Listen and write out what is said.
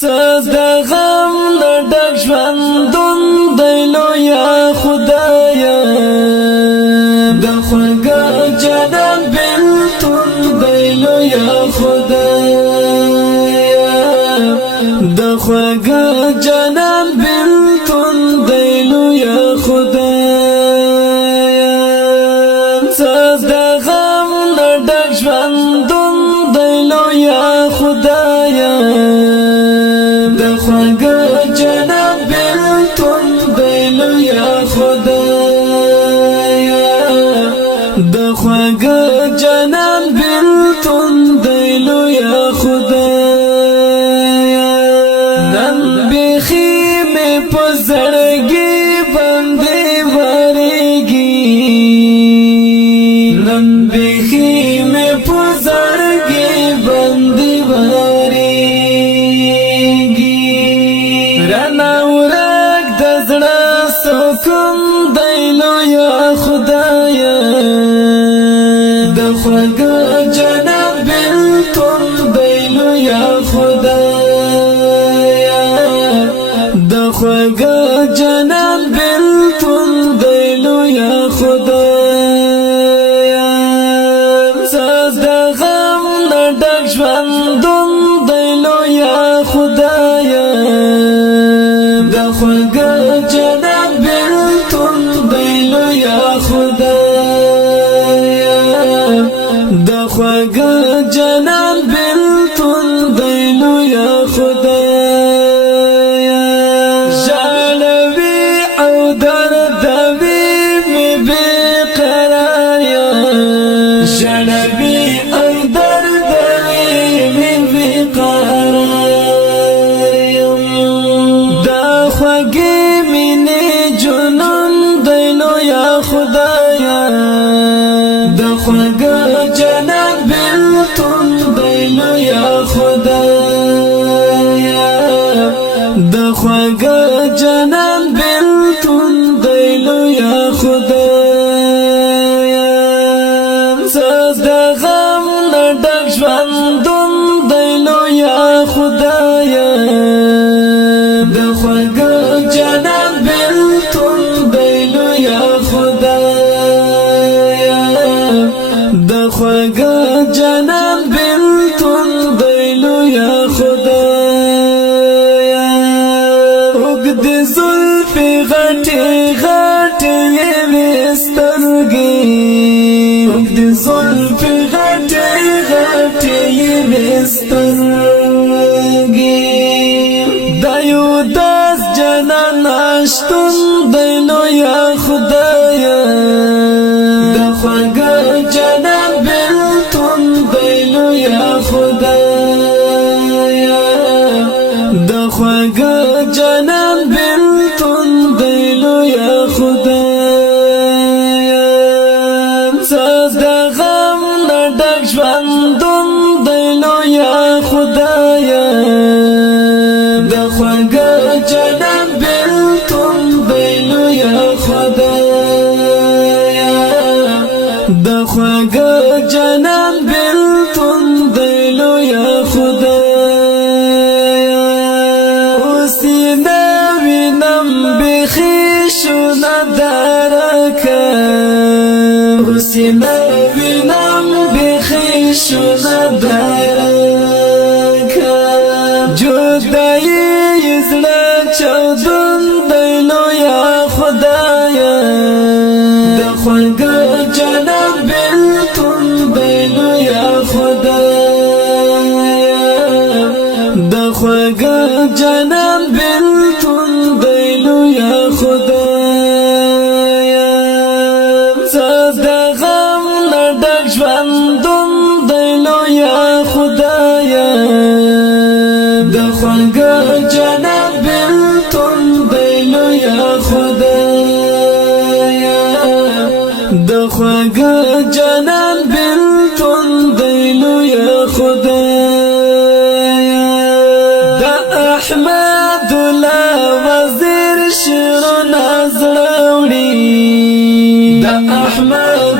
صدا غم ډک ژوندون دی لویه خدایا د خوږه جنان بلتون دی لویه خدایا د خوږه جنان بلتون دی لویه خدایا صدا غم ډک ژوندون دی لویه خدایا د خوږه جنان بلتون دی لویه خدایا د خوږه جنان بلتون دی لویه خدایا نن بیخي مې په زړګي باندې وریږي نن بیخي مې په زړګي باندې سکون دی لویه خدایا د خوږه جنان بلتون دی لویه خدایا د خوږه جنان بلتون دی لویه خدایا صدا غم ډک ژوندون دی لویه خدایا د خوږه جنان بلتون دی لویه خدایا د خوږه جنان بلتون دی لویه خدایا ژړوي او دردوي مې بې قراریا ژړوي او دردوي مې بې قراریا دا خوږې خدایا د خوږه جنان بلتون دی لویه خدایا د خوږه جنان بلتون دی لویه خدایا صدا غم ډک ژوندون دی لویه خدایا د خوږه جنان بلتون دی لویه خدایا د خوږه جنان بلتون دی لویه خدایا اوږد زلفې غټې غټې یې سترګې اوږد زلفې غټې غټې یې سترګې دا یو داس جنان شتون دی لویه خدایا د خوږه جنان بلتون دی لویه خدایا د خوږه جنان بلتون دی لویه خدایا صدا غم ډک ژوندون دی لویه خدایا د خوږه جنان بلتون دی لویه خدایا د خوږه جنان بلتون دی لویه خدایا اوسینه وینم بیخي شونه درکه اوسینه وینم بیخي شونه درکه جدایي زړه چودون دی لویه خدایا د خوږه جنان بلتون دی لویه خدایا د خوږه جنان بلتون دی لویه خدایا صدا غم ډک ژوندون دی لویه خدایا د خوږه جنان بلتون دی لویه خدایا د خوږه جنان بلتون دی لویه خدایا د احمد الله وزیر شیرونه زړه وړي د احمد